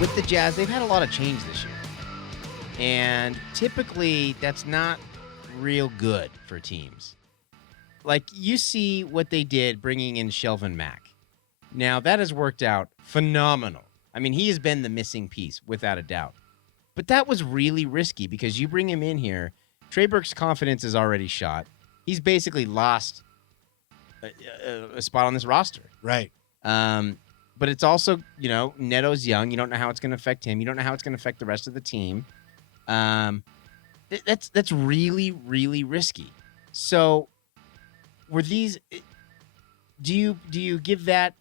with the Jazz, they've had a lot of change this year. And typically, that's not real good for teams. Like, you see what they did bringing in Shelvin Mack. Now, that has worked out phenomenal. I mean, he has been the missing piece, without a doubt. But that was really risky because you bring him in here, Trey Burke's confidence is already shot. He's basically lost a spot on this roster. Right. But it's also, Neto's young. You don't know how it's going to affect him. You don't know how it's going to affect the rest of the team. That's really, really risky. So, were these? Do you give that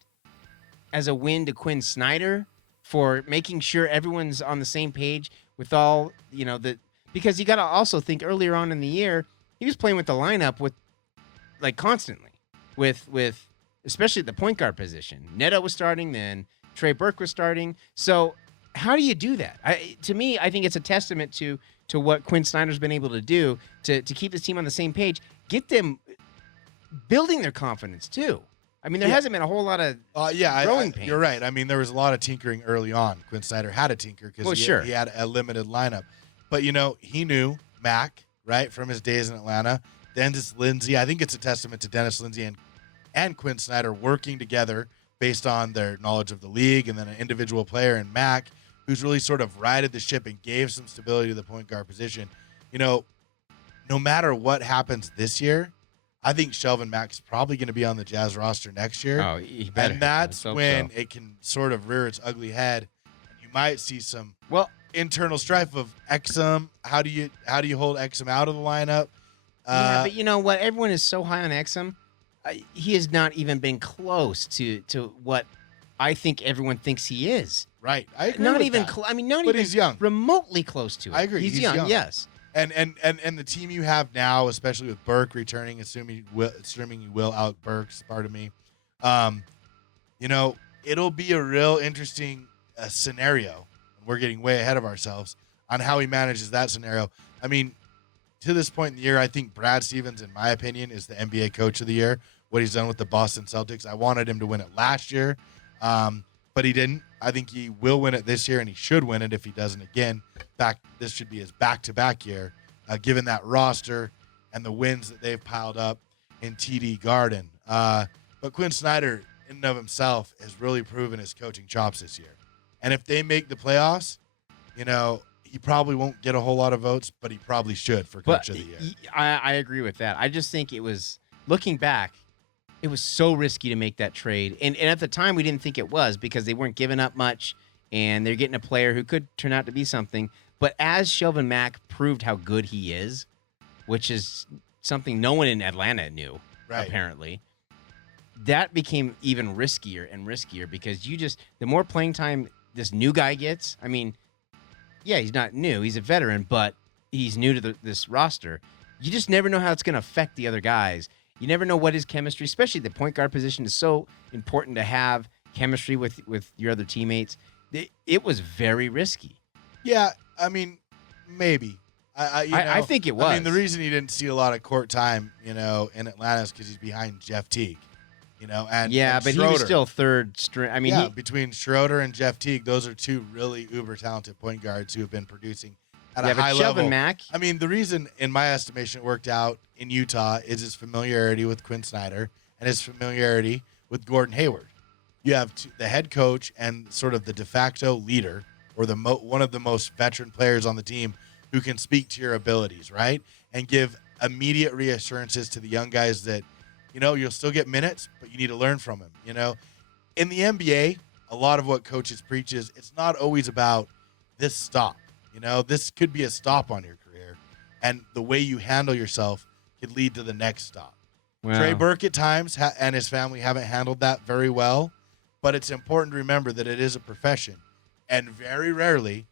as a win to Quinn Snyder for making sure everyone's on the same page with all because you got to also think earlier on in the year he was playing with the lineup with constantly with especially at the point guard position. Neto was starting then. Trey Burke was starting. So how do you do that? To me, I think it's a testament to what Quinn Snyder's been able to do to keep this team on the same page, get them building their confidence too. I mean, there hasn't been a whole lot of growing pains. You're right. I mean, there was a lot of tinkering early on. Quinn Snyder had to tinker because he had a limited lineup. But, he knew Mack, right, from his days in Atlanta. Dennis Lindsey, I think it's a testament to Dennis Lindsey and Quinn Snyder working together based on their knowledge of the league, and then an individual player in Mack who's really sort of righted the ship and gave some stability to the point guard position. No matter what happens this year, I think Shelvin Mack's probably going to be on the Jazz roster next year. Oh, he better. And that's when it can sort of rear its ugly head, and you might see some internal strife of Exum. How do you hold Exum out of the lineup? But you know what? Everyone is so high on Exum. He has not even been close to what I think everyone thinks he is. Right. I agree. Not with even. But he's young. Remotely close to it. I agree. He's young. Yes. And the team you have now, especially with Burke returning, assuming you will out Burks, pardon me, it'll be a real interesting scenario. We're getting way ahead of ourselves on how he manages that scenario. I mean, to this point in the year, I think Brad Stevens, in my opinion, is the NBA Coach of the Year. What he's done with the Boston Celtics, I wanted him to win it last year, but he didn't. I think he will win it this year, and he should win it if he doesn't again. This should be his back-to-back year, given that roster and the wins that they've piled up in TD Garden. But Quinn Snyder, in and of himself, has really proven his coaching chops this year. And if they make the playoffs, he probably won't get a whole lot of votes, but he probably should for Coach of the Year. I agree with that. I just think it was, looking back, it was so risky to make that trade. And at the time, we didn't think it was because they weren't giving up much, and they're getting a player who could turn out to be something. But as Shelvin Mack proved how good he is, which is something no one in Atlanta knew, apparently, that became even riskier and riskier because the more playing time this new guy gets, I mean, yeah, he's not new. He's a veteran, but he's new to this roster. You just never know how it's going to affect the other guys. You never know what his chemistry, especially the point guard position, is so important to have chemistry with your other teammates. It was very risky. Yeah, I mean, maybe. I think it was. I mean, the reason he didn't see a lot of court time, in Atlanta is because he's behind Jeff Teague, and but Schroeder. He was still third string. I mean, between Schroeder and Jeff Teague, those are two really uber talented point guards who have been producing at a high level. Shelvin Mack. I mean, the reason, in my estimation, it worked out in Utah is his familiarity with Quinn Snyder and his familiarity with Gordon Hayward. You have the head coach and sort of the de facto leader, or one of the most veteran players on the team who can speak to your abilities, right? And give immediate reassurances to the young guys that, you'll still get minutes, but you need to learn from him, In the NBA, a lot of what coaches preach is it's not always about this stop. This could be a stop on your career, and the way you handle yourself could lead to the next stop. Wow. Trey Burke at times and his family haven't handled that very well, but it's important to remember that it is a profession, and very rarely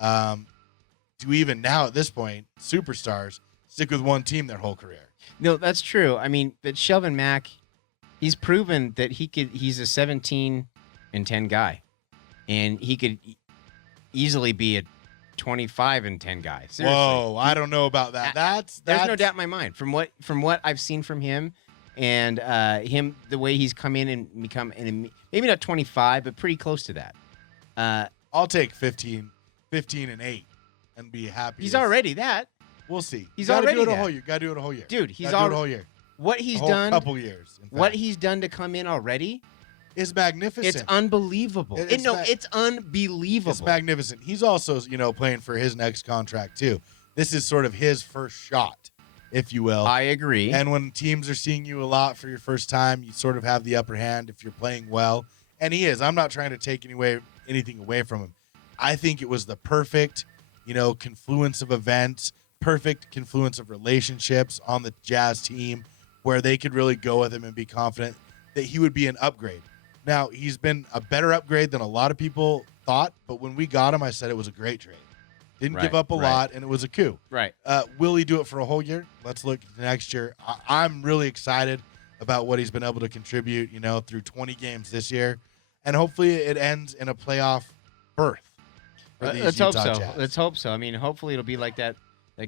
do even now at this point superstars stick with one team their whole career. No, that's true. I mean, but Shelvin Mack, he's proven that he's a 17-10 guy, and he could easily be a 25-10 guy. Seriously. Whoa, I don't know about that. There's no doubt in my mind from what I've seen from him, and the way he's come in and become maybe not 25, but pretty close to that. I'll take 15 and 8 and be happy. He's already that. We'll see. He's Gotta already do it a that. whole year. Got to do it a whole year. Dude, he's Gotta do it a whole year. What he's A whole done, couple years. In what fact. he's done to come in already, is magnificent. it's unbelievable. It's unbelievable. It's magnificent. He's also, playing for his next contract too. This is sort of his first shot, if you will. I agree. And when teams are seeing you a lot for your first time, you sort of have the upper hand if you're playing well. And he is. I'm not trying to take anything away from him. I think it was the perfect, confluence of events, perfect confluence of relationships on the Jazz team where they could really go with him and be confident that he would be an upgrade. Now, he's been a better upgrade than a lot of people thought, but when we got him, I said it was a great trade. Didn't give up a lot, and it was a coup. Right. Will he do it for a whole year? Let's look at next year. I'm really excited about what he's been able to contribute, through 20 games this year, and hopefully it ends in a playoff berth. Let's hope so. Let's hope so. I mean, hopefully it'll be like that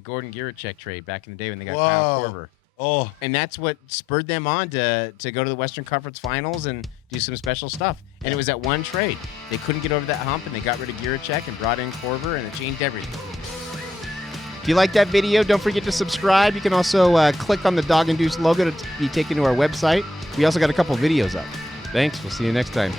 Gordon Gierachek trade back in the day when they got Kyle Korver. Oh, and that's what spurred them on to go to the Western Conference Finals and do some special stuff. And it was that one trade. They couldn't get over that hump, and they got rid of Gierachek and brought in Korver, and it changed everything. If you like that video, don't forget to subscribe. You can also click on the Dog and Deuce logo to be taken to our website. We also got a couple videos up. Thanks. We'll see you next time.